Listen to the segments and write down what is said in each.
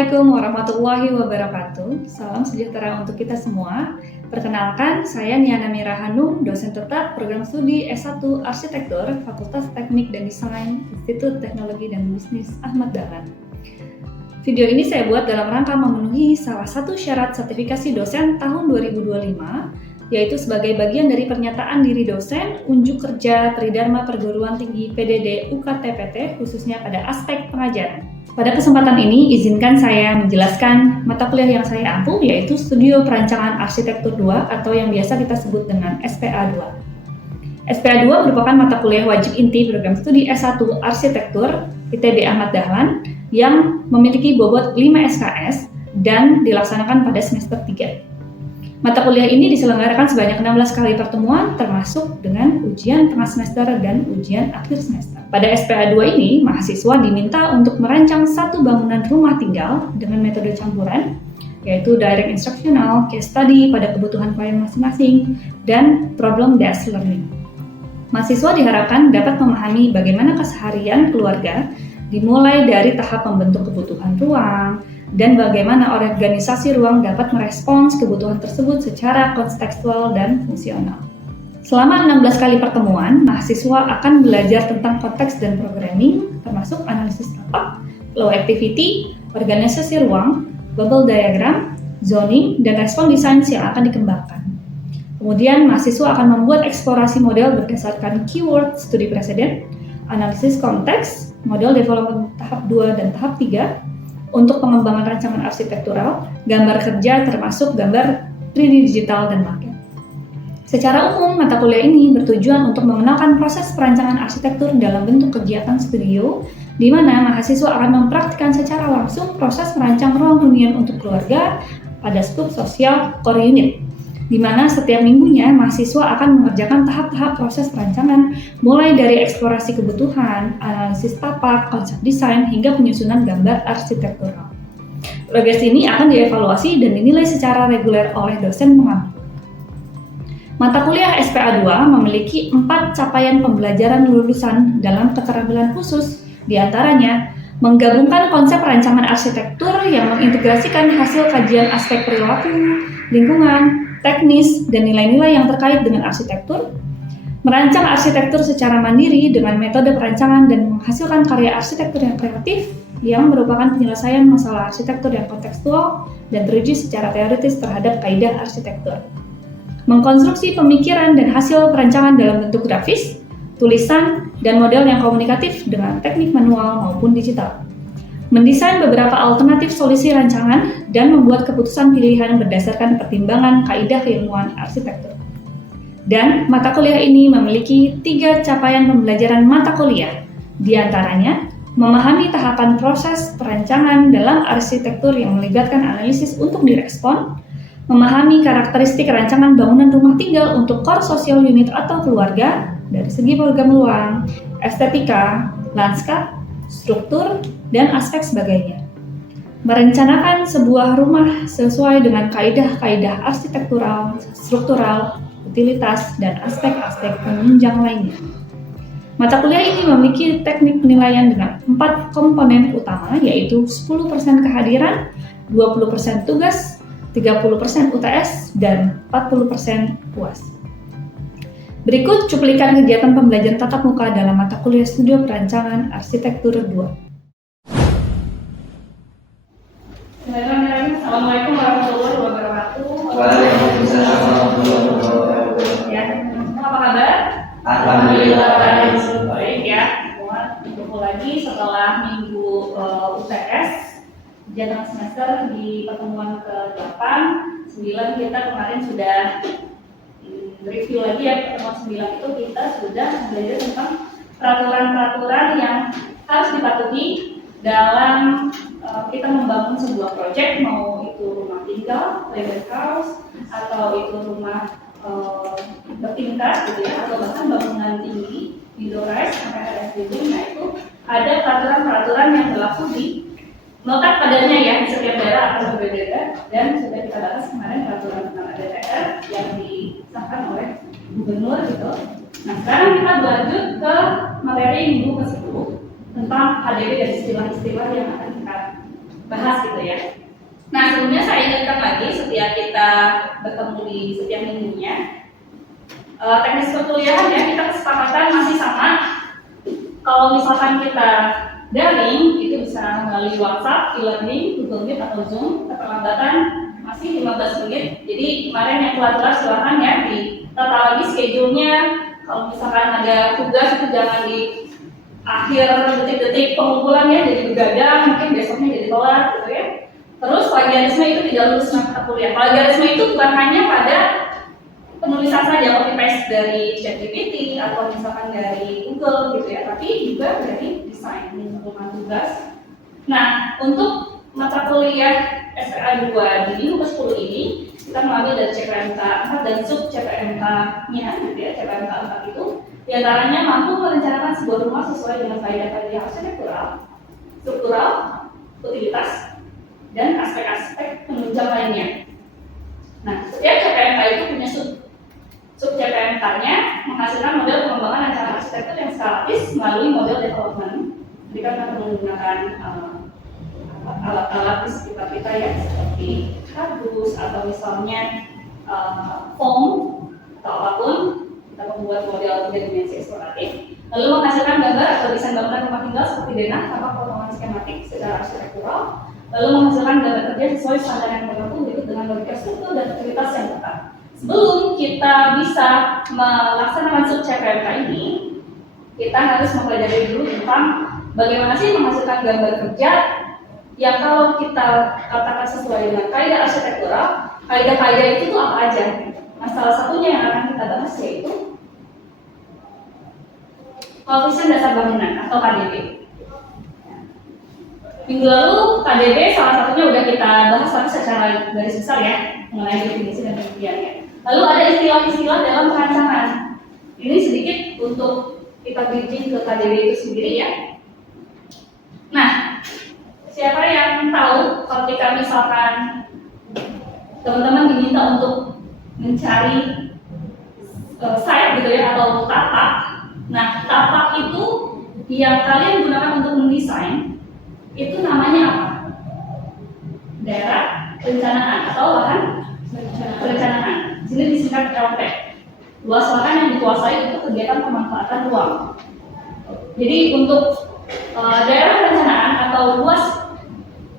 Assalamualaikum warahmatullahi wabarakatuh. Salam sejahtera untuk kita semua. Perkenalkan, saya Niana Mira Hanum, dosen tetap program studi S1 Arsitektur Fakultas Teknik dan Desain Institut Teknologi dan Bisnis Ahmad Dahlan. Video ini saya buat dalam rangka memenuhi salah satu syarat sertifikasi dosen tahun 2025, yaitu sebagai bagian dari pernyataan diri dosen, unjuk kerja Tridharma Perguruan Tinggi PDD UKT-PT, khususnya pada aspek pengajaran. Pada kesempatan ini, izinkan saya menjelaskan mata kuliah yang saya ampu, yaitu Studio Perancangan Arsitektur 2 atau yang biasa kita sebut dengan SPA 2. SPA 2 merupakan mata kuliah wajib inti program studi S1 Arsitektur ITB Ahmad Dahlan yang memiliki bobot 5 SKS dan dilaksanakan pada semester 3. Mata kuliah ini diselenggarakan sebanyak 16 kali pertemuan, termasuk dengan ujian tengah semester dan ujian akhir semester. Pada SPA 2 ini, mahasiswa diminta untuk merancang satu bangunan rumah tinggal dengan metode campuran, yaitu direct instructional, case study pada kebutuhan klien masing-masing, dan problem-based learning. Mahasiswa diharapkan dapat memahami bagaimana keseharian keluarga, dimulai dari tahap membentuk kebutuhan ruang, dan bagaimana organisasi ruang dapat merespons kebutuhan tersebut secara kontekstual dan fungsional. Selama 16 kali pertemuan, mahasiswa akan belajar tentang konteks dan programming, termasuk analisis tapak, flow activity, organisasi ruang, bubble diagram, zoning, dan respon desain yang akan dikembangkan. Kemudian, mahasiswa akan membuat eksplorasi model berdasarkan keyword studi presiden, analisis konteks, model development tahap 2 dan tahap 3, untuk pengembangan rancangan arsitektural, gambar kerja termasuk gambar 3D digital dan maket. Secara umum, mata kuliah ini bertujuan untuk mengenalkan proses perancangan arsitektur dalam bentuk kegiatan studio, di mana mahasiswa akan mempraktikkan secara langsung proses merancang ruang hunian untuk keluarga pada skup sosial core unit, di mana setiap minggunya mahasiswa akan mengerjakan tahap-tahap proses perancangan, mulai dari eksplorasi kebutuhan, analisis tapak, konsep desain, hingga penyusunan gambar arsitektural. Progres ini akan dievaluasi dan dinilai secara reguler oleh dosen pengampu. Mata kuliah SPA 2 memiliki 4 capaian pembelajaran lulusan dalam keterampilan khusus, diantaranya menggabungkan konsep rancangan arsitektur yang mengintegrasikan hasil kajian aspek perilaku, lingkungan, teknis, dan nilai-nilai yang terkait dengan arsitektur, merancang arsitektur secara mandiri dengan metode perancangan dan menghasilkan karya arsitektur yang kreatif yang merupakan penyelesaian masalah arsitektur yang kontekstual dan teruji secara teoritis terhadap kaidah arsitektur. Mengkonstruksi pemikiran dan hasil perancangan dalam bentuk grafis, tulisan, dan model yang komunikatif dengan teknik manual maupun digital. Mendesain beberapa alternatif solusi rancangan dan membuat keputusan pilihan berdasarkan pertimbangan kaidah keilmuan arsitektur. Dan mata kuliah ini memiliki 3 capaian pembelajaran mata kuliah, di antaranya memahami tahapan proses perancangan dalam arsitektur yang melibatkan analisis untuk direspon, memahami karakteristik rancangan bangunan rumah tinggal untuk core social unit atau keluarga dari segi program ruang, estetika, lanskap, struktur, dan aspek sebagainya. Merencanakan sebuah rumah sesuai dengan kaidah-kaidah arsitektural, struktural, utilitas, dan aspek-aspek penunjang lainnya. Mata kuliah ini memiliki teknik penilaian dengan 4 komponen utama, yaitu 10% kehadiran, 20% tugas, 30% UTS, dan 40% UAS. Berikut cuplikan kegiatan pembelajaran tatap muka dalam mata kuliah Studio Perancangan Arsitektur 2. Assalamualaikum warahmatullahi wabarakatuh. Waalaikumsalam warahmatullahi wabarakatuh. Ya, apa kabar? Alhamdulillah. Baik ya, semua berkumpul lagi setelah minggu UTS ujian semester di pertemuan ke-8, 9 kita kemarin sudah review lagi ya. Pertemuan 9 itu kita sudah belajar tentang peraturan-peraturan yang harus dipatuhi dalam kita membangun sebuah proyek, mau itu rumah tinggal, private house, atau itu rumah bertingkat gitu ya, atau bahkan bangunan tinggi, high-rise sampai terrace building. Nah itu ada peraturan-peraturan yang berlaku di melekat padanya ya, di setiap daerah akan berbeda-beda, dan sudah kita bahas kemarin peraturan tentang ADTR yang disahkan oleh gubernur gitu. Nah sekarang kita berlanjut ke materi minggu ke-10 tentang HDW dan istilah-istilah yang akan kita bahas gitu ya. Nah, sebelumnya saya ingatkan lagi setiap kita bertemu di setiap minggunya, teknis perkuliahan ya, kita kesepakatan masih sama. Kalau misalkan kita daring, itu bisa melalui WhatsApp, e-learning, Google Meet atau Zoom, keterlambatan masih 15 menit. Jadi kemarin yang telat-telat silahkan ya ditata lagi schedule-nya. Kalau misalkan ada tugas itu jangan di akhir detik-detik pengumpulannya jadi begadang, mungkin besoknya jadi telat gitu ya. Terus plagiarisme itu tidak lulus mata kuliah. Plagiarisme itu bukan hanya pada penulisan saja, copy paste dari ChatGPT atau misalkan dari Google gitu ya, tapi juga dari desain rumah tugas. Nah, untuk mata kuliah SPA 2 di minggu ke-10 ini kita mengambil dari CPMK 4 dan sub CPMK-nya gitu ya, CPMK 4 itu diantaranya mampu merencanakan sebuah rumah sesuai dengan kaidah-kaidah arsitektural, struktural, utilitas, dan aspek-aspek penunjang lainnya. Nah, setiap CPMK itu punya sub CPMK-nya menghasilkan model pengembangan rancangan arsitektur yang skalatis melalui model development. Jadi kan kita menggunakan alat-alat di sekitar kita ya, seperti kardus atau misalnya foam atau apapun. Kita membuat model 3 dimensi eksploratif, lalu menghasilkan gambar atau desain bangunan rumah tinggal seperti denah tanpa potongan skematik secara arsitektural, lalu menghasilkan gambar kerja sesuai standar yang tertentu berikut dengan logika struktur dan aktivitas yang tepat. Sebelum kita bisa melaksanakan sub CPMK ini, kita harus mempelajari dulu tentang bagaimana sih menghasilkan gambar kerja yang kalau kita katakan sesuai dengan kaidah arsitektural. Kaidah-kaidah itu tuh apa aja? Nah, salah satunya yang akan kita bahas yaitu koefisien dasar bangunan atau KDB. Minggu lalu KDB salah satunya udah kita bahas tapi secara garis besar ya, mengenai definisi dan pengertiannya. Lalu ada istilah-istilah dalam perancangan. Ini sedikit untuk kita bridging ke KDB itu sendiri ya. Nah, siapa yang tahu ketika misalkan teman-teman diminta untuk mencari site gitu ya atau tapak. Nah, tapak itu yang kalian gunakan untuk mendesain itu namanya apa? Daerah perencanaan atau lahan perencanaan. Di sini disingkat LP. Luas lahan yang dikuasai untuk kegiatan pemanfaatan ruang. Jadi untuk daerah perencanaan atau luas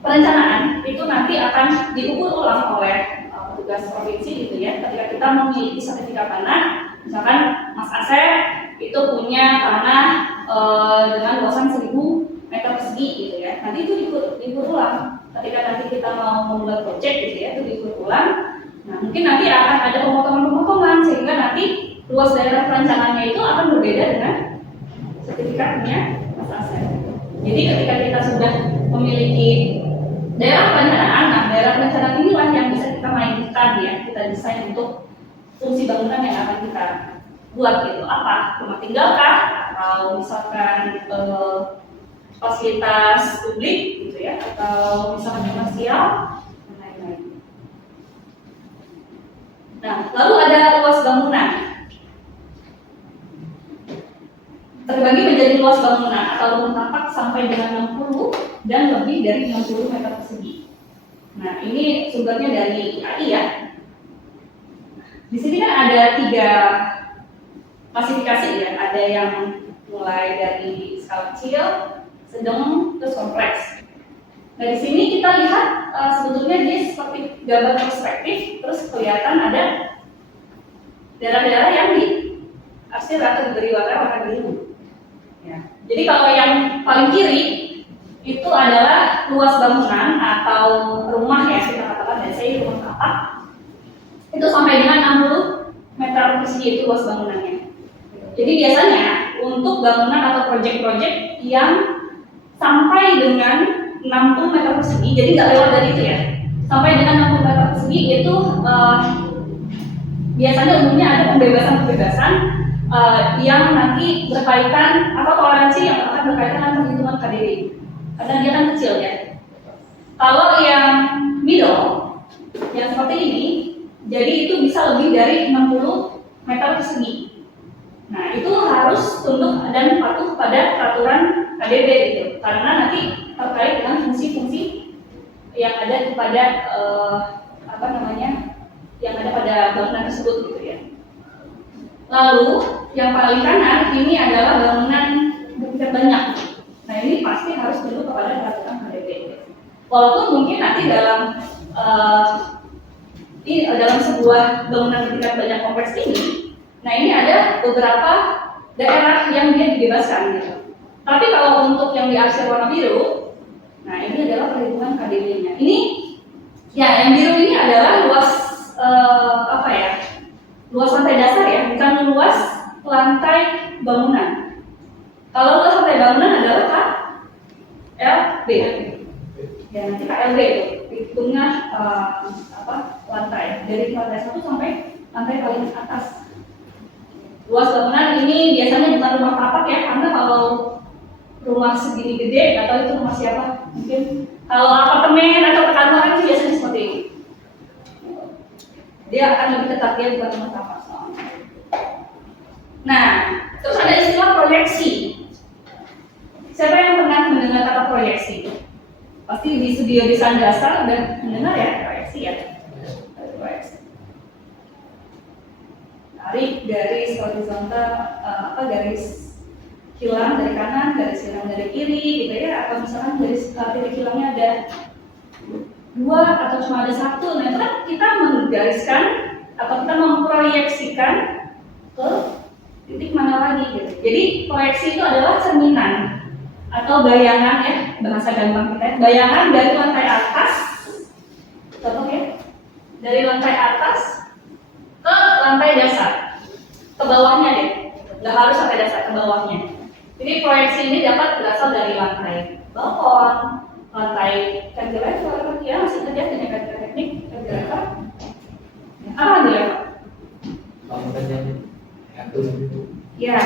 perencanaan itu nanti akan diukur ulang oleh petugas provinsi gitu ya. Ketika kita memiliki sertifikat tanah, misalkan Mas Asep itu punya tanah dengan luasan 1000 meter persegi gitu ya. Nanti itu diukur ulang. Ketika nanti kita mau membuat proyek gitu ya, itu diukur ulang. Nah, mungkin nanti akan ada pemotongan-pemotongan sehingga nanti luas daerah perencanaannya itu akan berbeda dengan sertifikatnya Mas Asep. Jadi ketika kita sudah memiliki daerah perencanaan, nah daerah perencanaan inilah yang bisa kita mainkan ya, kita desain untuk fungsi bangunan yang akan kita buat gitu. Apa? Rumah tinggal kah? Atau misalkan fasilitas publik gitu ya, atau misalkan komersial dan lain-lain. Nah, lalu ada luas bangunan. Terbagi menjadi luas bangunan atau rumah tapak sampai dengan 60 dan lebih dari 60 meter persegi. Nah, ini sumbernya dari AI ya. Di sini kan ada 3 klasifikasi ya. Ada yang mulai dari skala kecil, sedang, terus kompleks. Nah, di sini kita lihat sebetulnya dia seperti gambar perspektif, terus kelihatan ada daerah-daerah yang diarsir atau diberi warna biru. Ya. Jadi kalau yang paling kiri itu adalah luas bangunan atau rumah ya, kita katakan saya rumah tapak itu sampai dengan 60 meter persegi itu luas bangunannya. Jadi biasanya untuk bangunan atau proyek-proyek yang sampai dengan 60 meter persegi, jadi nggak lewat dari itu ya, sampai dengan 60 meter persegi itu biasanya umumnya ada pembebasan-pembebasan yang nanti berkaitan atau toleransi yang akan berkaitan dengan perhitungan KDB karena dia kan kecil ya. Kalau yang middle yang seperti ini, jadi itu bisa lebih dari 60 meter persegi. Nah, itu harus tunduk dan patuh pada peraturan KDB gitu, karena nanti terkait dengan fungsi-fungsi yang ada pada yang ada pada bangunan tersebut gitu ya. Lalu yang paling kanan ini adalah bangunan bertingkat banyak. Nah ini pasti harus tunduk kepada peraturan HDP. Walaupun mungkin nanti dalam sebuah bangunan bertingkat banyak kompleks ini, nah ini ada beberapa daerah yang dia dibebaskan gitu. Tapi kalau untuk yang di arsir warna biru, nah ini adalah perhitungan KDB-nya. Ini ya yang biru ini adalah luas luas lantai dasar ya, bukan luas lantai bangunan. Kalau luas lantai bangunan adalah KLB. Ya nanti KLB itu hitungnya lantai dari lantai 1 sampai lantai paling atas. Luas bangunan ini biasanya bukan rumah tapak ya, karena kalau rumah segini gede, nggak tahu itu rumah siapa. Mungkin kalau apartemen atau perkantoran itu biasanya seperti ini. Dia akan lebih ketat, dia bukan rumah tapak. Nah, terus ada istilah proyeksi. Siapa yang pernah mendengar kata proyeksi? Pasti di studio desain dasar udah mendengar ya proyeksi ya. Proyeksi. Tarik garis horizontal, garis hilang dari kanan, garis hilang dari kiri, gitu ya. Atau misalkan garis titik hilangnya ada 2 atau cuma ada 1. Nah itu kan kita menggariskan atau kita memproyeksikan ke titik mana lagi gitu. Jadi proyeksi itu adalah cerminan atau bayangan ya, bahasa gampang kita, bayangan dari lantai atas, contoh ya, dari lantai atas ke lantai dasar, ke bawahnya deh, nggak harus sampai dasar, ke bawahnya. Jadi proyeksi ini dapat berasal dari lantai balkon, lantai ventilator, ya masih kerja dengan ventilator teknik, ventilator, apa lagi ya? Ya,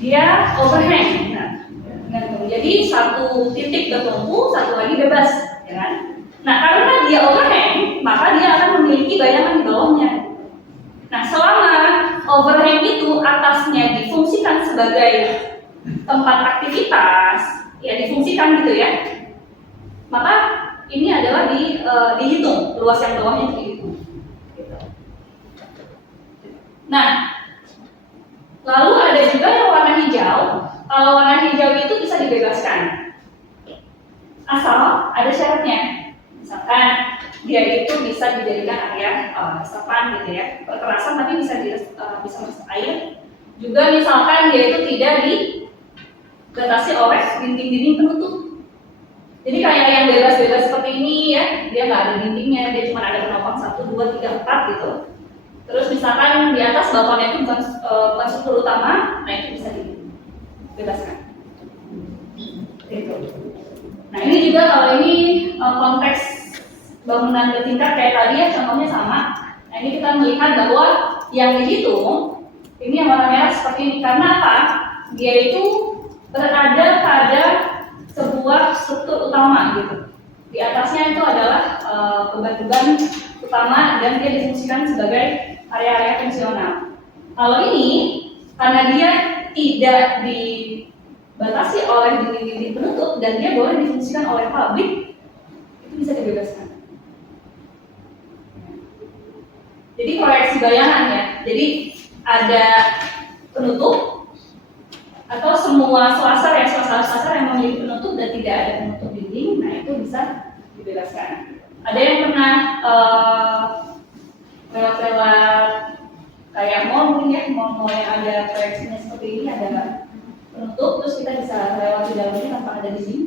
dia overhang. Nah, jadi satu titik bertumpu, satu lagi bebas, ya kan? Nah, karena dia overhang, maka dia akan memiliki bayangan di bawahnya. Nah, selama overhang itu atasnya difungsikan sebagai tempat aktivitas, ya difungsikan gitu ya, maka ini adalah dihitung, luas yang bawahnya itu dihitung. Gitu. Nah, lalu ada juga yang warna hijau. Kalau warna hijau itu bisa dibebaskan, asal ada syaratnya. Misalkan dia itu bisa dijadikan area resapan gitu ya, kekerasan tapi bisa masuk air. Juga misalkan dia itu tidak dibatasi oleh dinding-dinding penutup. Jadi kayak yang bebas-bebas seperti ini ya, dia nggak ada dindingnya, dia cuma ada penopang 1, 2, 3, 4 gitu. Terus misalkan di atas balkonnya itu bukan struktur utama, nah itu bisa dibebaskan. Gitu. Nah ini juga kalau ini konteks bangunan bertingkat kayak tadi ya, contohnya sama. Nah ini kita melihat bahwa yang dihitung ini yang warna merah seperti ini. Karena apa? Dia itu berada pada sebuah struktur utama gitu. Di atasnya itu adalah beban-beban utama dan dia difungsikan sebagai area-area fungsional. Kalau ini karena dia tidak dibatasi oleh dinding-dinding penutup dan dia boleh difungsikan oleh publik, itu bisa dibebaskan. Jadi proyeksi bayangan ya. Jadi ada penutup atau semua selasar yang memiliki penutup dan tidak ada penutup dinding, nah itu bisa dibebaskan. Ada yang pernah lewat kayak mall mungkin ya, mall yang ada proyeksinya seperti ini, ada penutup, terus kita bisa lewat di dalamnya tanpa ada di sini.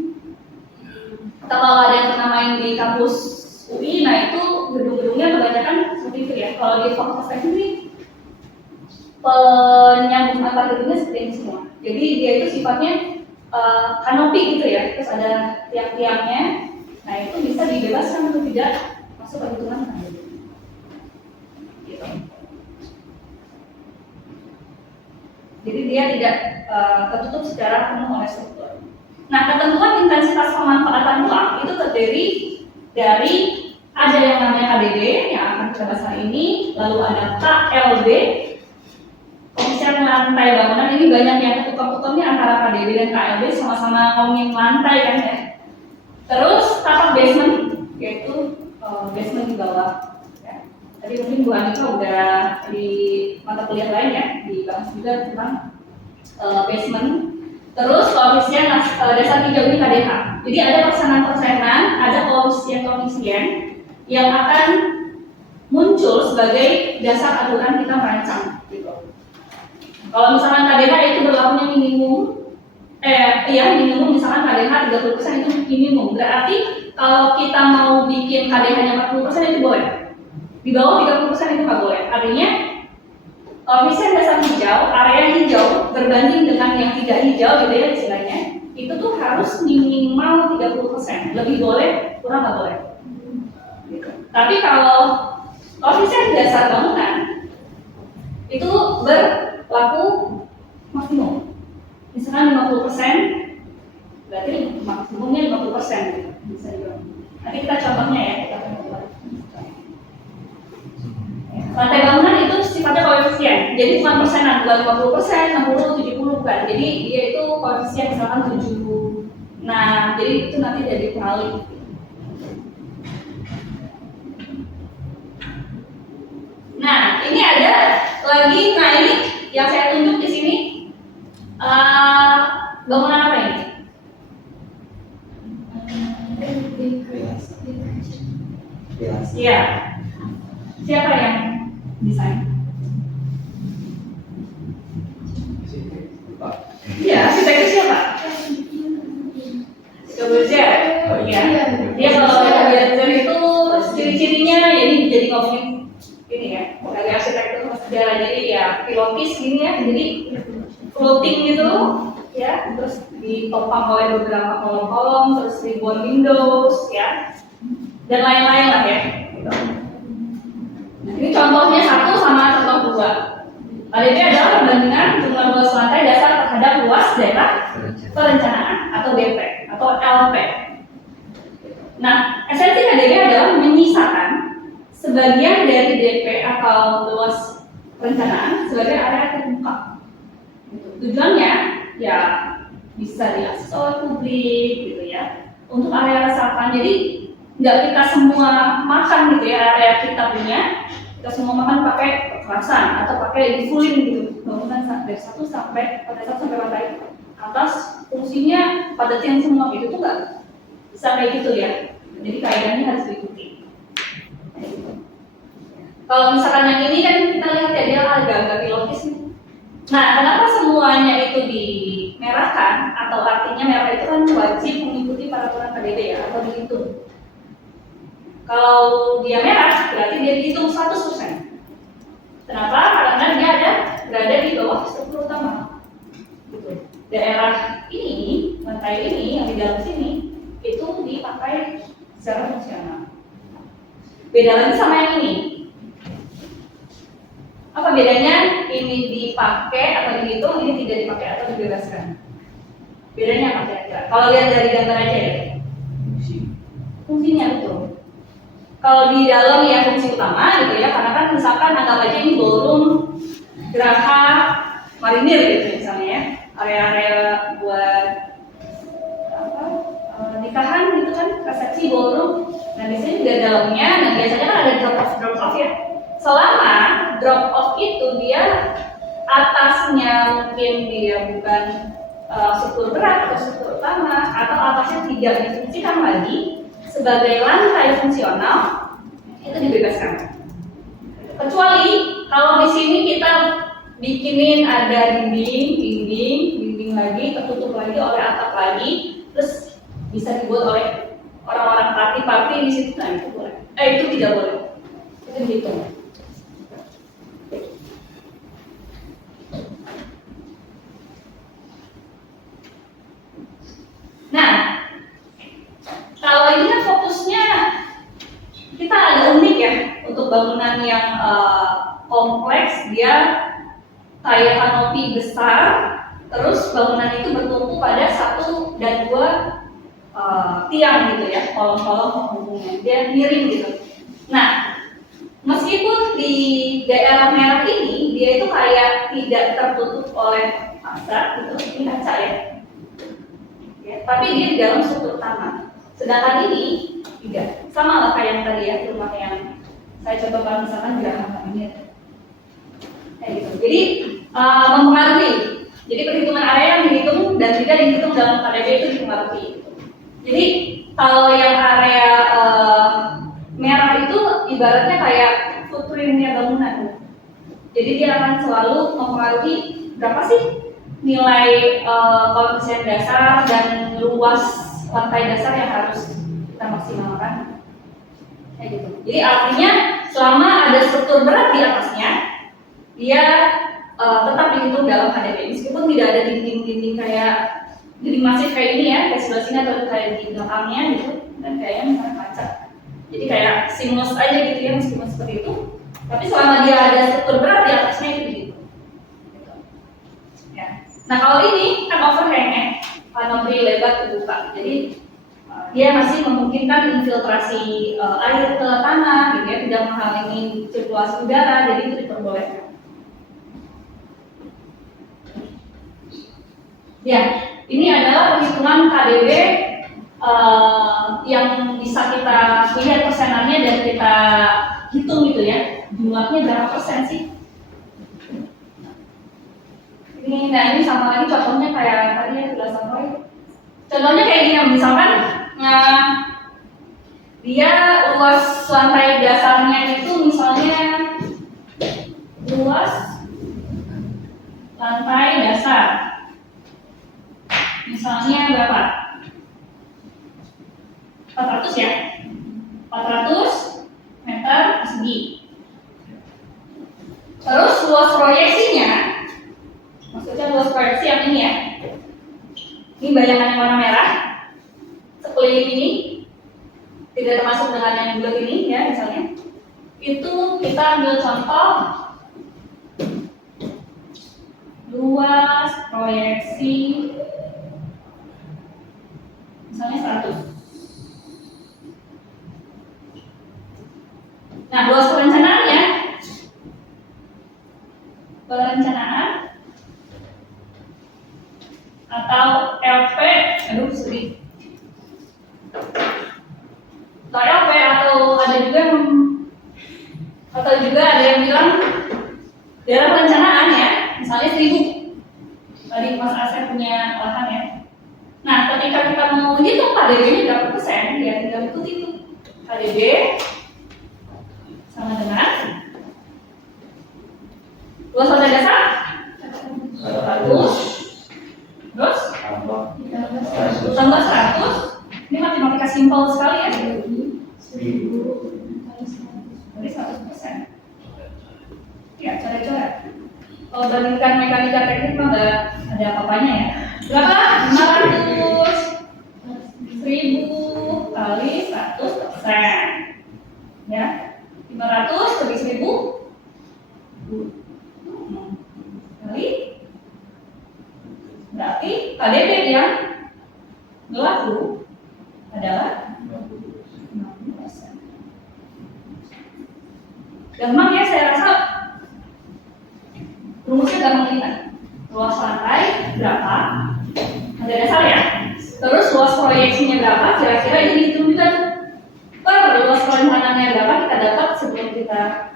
Atau kalau ada yang pernah main di kampus UI, nah itu gedung-gedungnya kebanyakan seperti itu ya. Kalau di Fakultas Teknik penyambung antar gedungnya seperti ini semua. Jadi dia itu sifatnya kanopi gitu ya, terus ada tiang-tiangnya. Nah itu bisa dibebaskan untuk tidak masuk ke hitungan KDB. Gitu. Jadi dia tidak tertutup secara penuh oleh struktur. Nah ketentuan intensitas pemanfaatan ruang itu terdiri dari ada yang namanya KDB yang akan kita bahas hari ini, lalu ada KLB, pengisian lantai bangunan. Ini banyak yang ketukar-tukarnya antara KDB dan KLB, sama-sama ngomongin lantai kan ya. Terus tapak basement, yaitu basement di bawah. Ya. Tadi mungkin Bu Anika udah di mata kuliah lain ya, dibahas juga tentang basement. Terus koefisien dasar hijau ini KDH. Jadi ada persenan-persenan, ada koefisien-koefisien yang akan muncul sebagai dasar aturan kita merancang. Gitu. Kalau misalkan KDH itu berlakunya minimum, minimum misalkan KDH 30% itu minimum. Berarti kalau kita mau bikin KDH-nya 40% itu boleh. Di bawah 30% itu nggak boleh. Artinya koefisien dasar hijau, area hijau berbanding dengan yang tidak hijau gitu ya istilahnya, itu tuh harus minimal 30%. Lebih boleh, kurang nggak boleh. Gitu. Tapi kalau koefisien dasar bangunan itu berlaku maksimum. Misalkan 50%, berarti maksimumnya 50% gitu. Bisa juga. Nanti kita contohnya ya, kita akan coba. Lantai bangunan itu sifatnya koefisien, jadi bukan persenan, bukan 50%, 60, 70 bukan. Jadi dia itu koefisien misalkan 7. Nah, jadi itu nanti jadi pengalik. Nah, ini ada lagi, nah ini yang saya tunjuk di sini bangunan apa ini? Iya. Siapa yang desain? Iya, arsiteknya siapa? Corbusier. Oh iya. Dia kalau Corbusier itu ciri-cirinya jadi ngomongin ini ya, dari arsitektur sejarah, jadi ya pilotis gini ya, jadi floating gitu ya, terus ditopang oleh beberapa kolom-kolom, terus ribuan windows ya, dan lain-lain lah ya. Gitu. Ini contohnya 1 sama contoh 2. KDP adalah perbandingan jumlah luas lantai dasar terhadap luas daerah perencanaan atau DP atau LP. Nah, esensi KDP adalah menyisakan sebagian dari DP atau luas perencanaan sebagai area terbuka. Tujuannya ya bisa diakses oleh publik gitu ya, untuk area resapan. Jadi nggak kita semua makan gitu ya, area kita punya, kita semua makan pakai kekerasan atau pakai difulin gitu, bangunan dari satu sampai lantai atas, fungsinya padatin semua gitu tuh nggak bisa kayak gitu ya. Jadi kaidahnya harus diikuti. Kalau misalkan yang ini kan kita lihat ya, dia agak pilotis nih. Nah, kenapa semuanya itu dimerahkan? Atau artinya merah itu kan wajib mengikuti peraturan KDP ya, atau dihitung. Kalau dia merah, berarti dia dihitung 100%. Kenapa? Karena dia berada di bawah struktur utama. Gitu. Daerah ini, lantai ini, yang di dalam sini, itu dipakai secara fungsional. Beda lagi sama yang ini. Apa bedanya ini dipakai atau dihitung, ini tidak dipakai atau dibebaskan? Bedanya apa kira-kira? Kalau lihat dari gambar aja ya. Fungsinya betul. Kalau di dalam ya fungsi utama gitu ya, karena kan misalkan anggap aja ini ballroom, geraha, marinir gitu misalnya ya, area-area buat nikahan gitu kan, resepsi, ballroom. Nah di sini juga dalamnya, nah biasanya kan ada drop off ya. Selama drop off itu dia atasnya mungkin dia bukan struktur berat atau struktur utama, atau atasnya tidak difungsikan lagi sebagai lantai fungsional, itu dibebaskan. Kecuali kalau di sini kita bikinin ada dinding lagi, tertutup lagi oleh atap lagi, terus bisa dibuat oleh orang-orang party di situ, nah itu boleh. Itu tidak boleh. Itu dihitung. Nah, kalau ini kan fokusnya kita agak unik ya, untuk bangunan yang kompleks, dia kayak kanopi besar, terus bangunan itu bertumpu pada 1 dan 2 tiang gitu ya, kolom-kolom penghubungnya, dia miring gitu. Nah, meskipun di daerah merah ini dia itu kayak tidak tertutup oleh pagar gitu, ini kaca ya. Tapi dia di dalam struktur utama. Sedangkan ini tidak. sama lah kayak yang tadi ya, rumah yang saya contohkan misalkan gerhana kabinet kayak gitu. Jadi mempengaruhi. Jadi perhitungan area yang dihitung dan tidak dihitung dalam KDB itu dipengaruhi. Jadi kalau yang area merah itu ibaratnya kayak footprintnya bangunan. Jadi dia akan selalu mempengaruhi berapa sih nilai koefisien dasar dan luas lantai dasar yang harus kita maksimalkan. Kayak gitu. Jadi artinya selama ada struktur berat di atasnya, dia tetap dihitung dalam HDP meskipun tidak ada dinding-dinding kayak dinding masif kayak ini ya, kayak sebelah sini atau kayak di belakangnya gitu, dan kayaknya misalnya kaca. Jadi kayak sinus aja gitu ya meskipun seperti itu. Tapi selama dia ada struktur berat di atasnya itu dihitung. Gitu. Ya. Nah kalau ini kan overhang ya, kanopi lebar terbuka. Jadi dia masih memungkinkan infiltrasi air ke tanah, gitu ya, tidak menghalangi sirkulasi udara, jadi itu diperbolehkan. Ya, ini adalah perhitungan KDB yang bisa kita lihat persenannya dan kita hitung gitu ya, jumlahnya berapa persen sih? Ini sama lagi contohnya kayak tadi yang sudah sampai. Contohnya kayak gini, misalkan dia luas lantai dasarnya itu misalnya luas lantai dasar misalnya berapa? 400 ya? 400 meter persegi. Terus luas proyeksinya, maksudnya luas proyeksi yang ini ya, ini bayangan yang warna merah sekeliling ini, tidak termasuk dengan yang bulat ini ya misalnya. Itu kita ambil contoh luas proyeksi misalnya 100. Nah, luas perencanaannya, atau LP, atau LP atau juga ada yang bilang daerah perencanaan ya, misalnya 1000. Tadi Mas Asep punya lahan ya. Nah, ketika kita mau hitung KDB-nya berapa persen, ya tinggal ikuti itu. KDB sama dengan luas lantai dasar 100, terus tambah 100. Ini matematika simpel sekali ya. 1000 dari 100%. Ya, coret-coret. Kalau bandingkan mekanika teknik mah nggak ada apa-apanya ya. Berapa? 500 1000 kali 100%. Ya, 500 kali 1000 kali, berarti KDB yang berlaku adalah 60%. Gampang ya, saya rasa rumusnya gampang kita. Luas lantai berapa? Ada dasar ya. Terus luas proyeksinya berapa? Kira-kira ini dihitung juga tuh. Per luas perencanaannya berapa kita dapat sebelum kita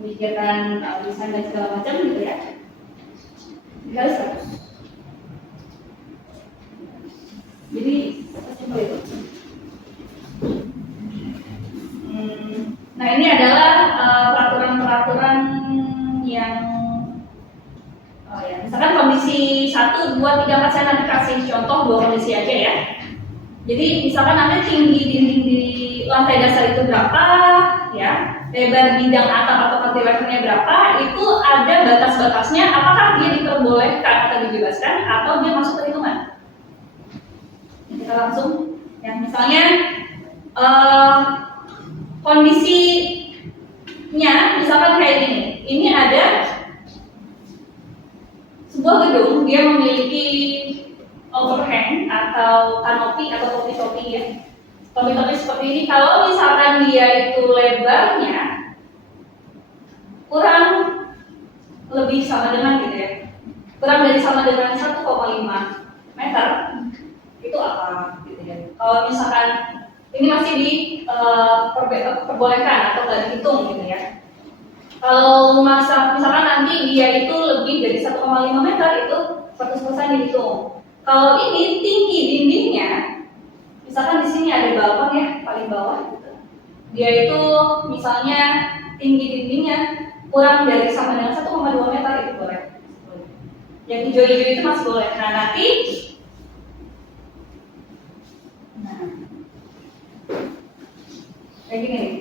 memikirkan desain dan segala macam gitu ya. Dikali 100. Jadi seperti itu. Nah ini adalah peraturan-peraturan yang ya, misalkan kondisi 1, 2, 3, 4, saya nanti kasih contoh 2 kondisi aja ya. Jadi misalkan nanti tinggi dinding di lantai dasar itu berapa, ya, lebar bidang atap atau cantilevernya berapa, itu ada batas-batasnya. Apakah dia diperbolehkan atau dibebaskan, atau dia masuk perhitungan? Kita langsung, ya misalnya kondisinya misalkan kayak gini. Ini ada sebuah gedung, dia memiliki overhang atau kanopi atau topi-topi ya. Topi-topi seperti ini. Kalau misalkan dia itu lebarnya kurang lebih sama dengan gitu ya, kurang dari sama dengan 1,5 meter, itu apa gitu ya. Kalau misalkan Ini masih perbolehkan atau nggak dihitung gitu ya. Kalau misalkan nanti dia itu lebih dari 1,5 meter itu 100% dihitung. Kalau ini tinggi dindingnya, misalkan di sini ada balkon ya paling bawah gitu. Dia itu misalnya tinggi dindingnya kurang dari sama dengan 1,2 meter itu boleh. Yang hijau-hijau itu masih boleh. Nah nanti, kayak gini nih.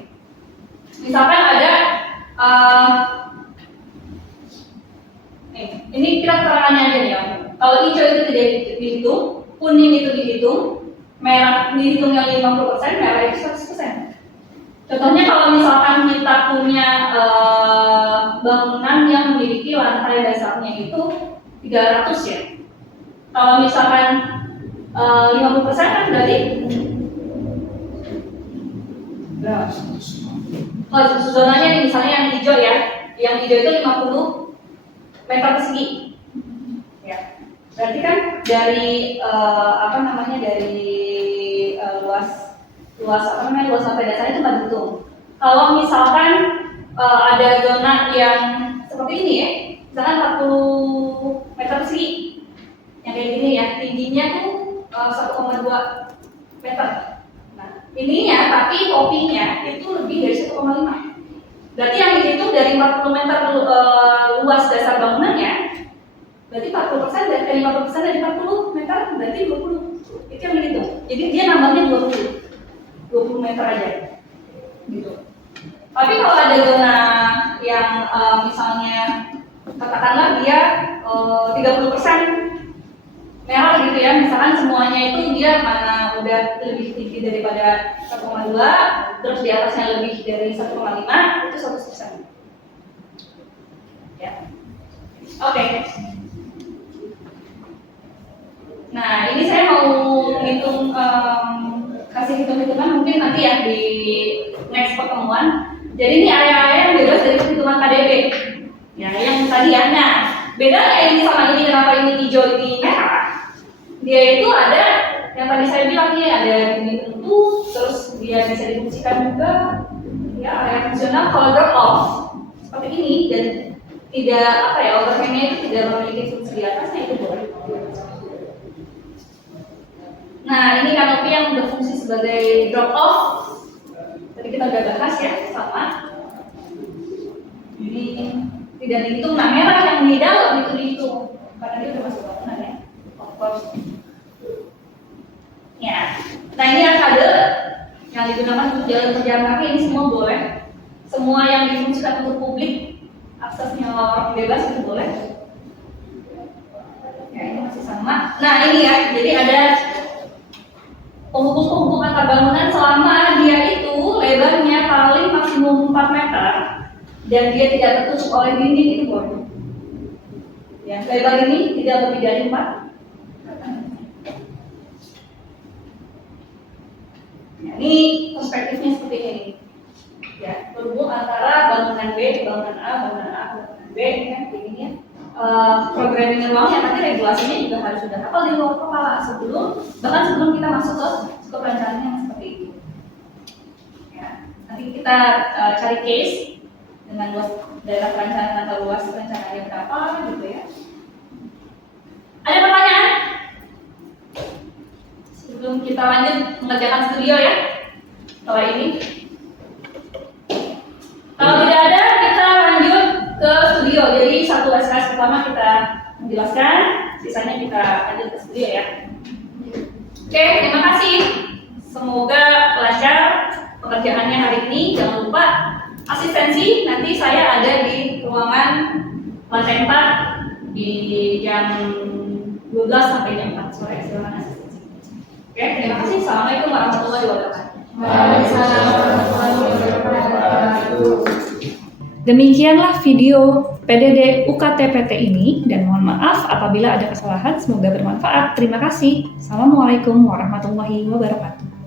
Misalkan ada ini kita keterangannya aja nih ya. Kalau hijau itu tidak dihitung, kuning itu dihitung, merah dihitung yang 50%, merah itu 100%. Contohnya kalau misalkan kita punya bangunan yang memiliki lantai dasarnya itu 300 ya. Kalau misalkan 50% kan berarti zonanya nih, misalnya yang hijau ya. Yang hijau itu 50 meter persegi. Ya. Berarti kan dari luas lantai dasarnya itu nggak dihitung. Kalau misalkan ada zona yang seperti ini ya, misalkan 40 meter persegi, yang kayak gini ya, tingginya tuh 1,2 meter. Nah, ininya tapi topinya itu lebih dari 1,5. Berarti yang dihitung dari 40 meter luas dasar bangunannya, berarti 40% dari 50% dari 40 meter berarti 20. Itu yang dihitung. Jadi dia nambahnya 20 meter aja, gitu. Tapi kalau ada zona yang misalnya katakanlah dia 30% merah gitu ya, misalkan semuanya itu dia mana udah lebih tinggi daripada 1,2, terus di atasnya lebih dari 1,5, itu 100%. Ya. Oke. Nah, ini saya mau ngitung, kasih hitung-hitungan mungkin nanti ya di next pertemuan. Jadi ini area-area yang bebas dari perhitungan KDB. Ya, yang tadi ya. Nah, bedanya ini sama ini, kenapa ini hijau ini merah? Dia itu ada yang tadi saya bilang nih, ada dinding tentu, terus dia bisa difungsikan juga, ya area fungsional. Kalau drop off seperti ini dan tidak overhangnya itu tidak memiliki fungsi di atasnya, itu boleh. Nah, ini kanopi yang berfungsi sebagai drop off. Tadi kita udah bahas ya, sama. Ini tidak dihitung. Nah, merah yang di dalam itu dihitung karena dia udah masuk bangunan ya. Of course. Ya. Nah, ini arkade yang digunakan untuk jalan pejalan kaki, ini semua boleh. Semua yang difungsikan untuk publik, aksesnya orang bebas itu boleh. Ya, ini masih sama. Nah, ini ya, jadi ada penghubung antar bangunan selama dia itu lebarnya paling maksimum 4 meter dan dia tidak tertutup oleh dinding, itu boleh. Ya, lebar ini tidak lebih dari 4. Ya, ini perspektifnya seperti ini. Ya, terhubung antara bangunan B, bangunan A, bangunan B, kan ini ya. Programming ruangnya nanti regulasinya juga harus sudah hafal di luar kepala bahkan sebelum kita masuk ke skop perencanaan yang seperti itu. Ya, nanti kita cari case dengan luas daerah perencanaan atau luas perencanaannya berapa gitu ya. Ada pertanyaan? Sebelum kita lanjut mengerjakan studio ya. Setelah ini. Kalau tidak ada, kita lanjut ke studio. Jadi satu SKS pertama kita menjelaskan, sisanya kita lanjut ke studio ya. Oke, terima kasih. Semoga lancar pekerjaannya hari ini. Jangan lupa asistensi, nanti saya ada di ruangan lantai 4 di jam 12 sampai jam 4 sore. Silakan asistensi. Oke, terima kasih. Assalamualaikum warahmatullahi wabarakatuh. Demikianlah video PDD UKT-PT ini, dan mohon maaf apabila ada kesalahan. Semoga bermanfaat. Terima kasih. Assalamualaikum warahmatullahi wabarakatuh.